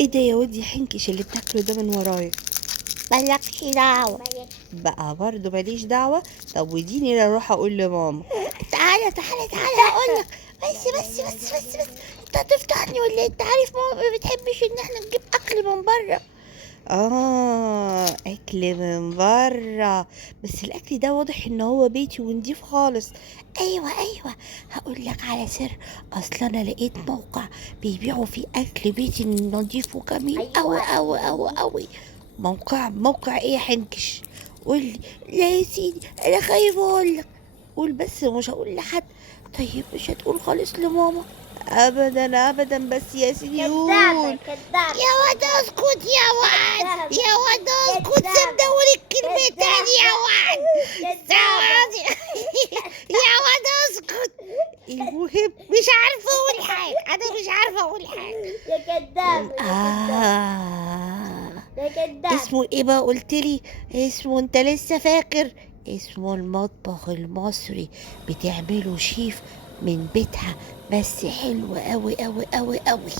ايه ده يا واد يا حنكش اللي بتاكله ده من ورايا؟ مالكش دعوة بقى، برضه ماليش دعوة. طب وديني اروح اقول لماما. تعالى تعالى تعالى هقولك. بس انت هتفضحني ولا إيه؟ انت عارف ماما ما بتحبش ان احنا نجيب اكل من بره. اكل من بره، بس الاكل ده واضح ان هو بيتي ونضيف خالص. ايوه هقول لك على سر. اصلا انا لقيت موقع بيبيعوا فيه اكل بيتي نضيف وجميل قوي قوي قوي قوي. موقع ايه يا حنكش؟ قولي. لا يا سيدي انا خايفه اقولك. قول بس ومش هقول لحد. طيب مش هتقول خالص لماما؟ ابدا ابدا، بس يا سيدي قول. كدابة يا واد اسكت يا واد، يا واد اسكت، سيبني اقول الكلمتين يا واد. سامعني. يا واد اسكت. المهم مش عارفه اقول حاجه، انا مش عارفه اقول حاجه. يا كداب يا كداب اسمه ايه بقى قلتلي؟ اسمه انت لسه فاكر؟ اسمه المطبخ المصري. بتعمله شيف من بيتها، بس حلو قوي قوي قوي قوي.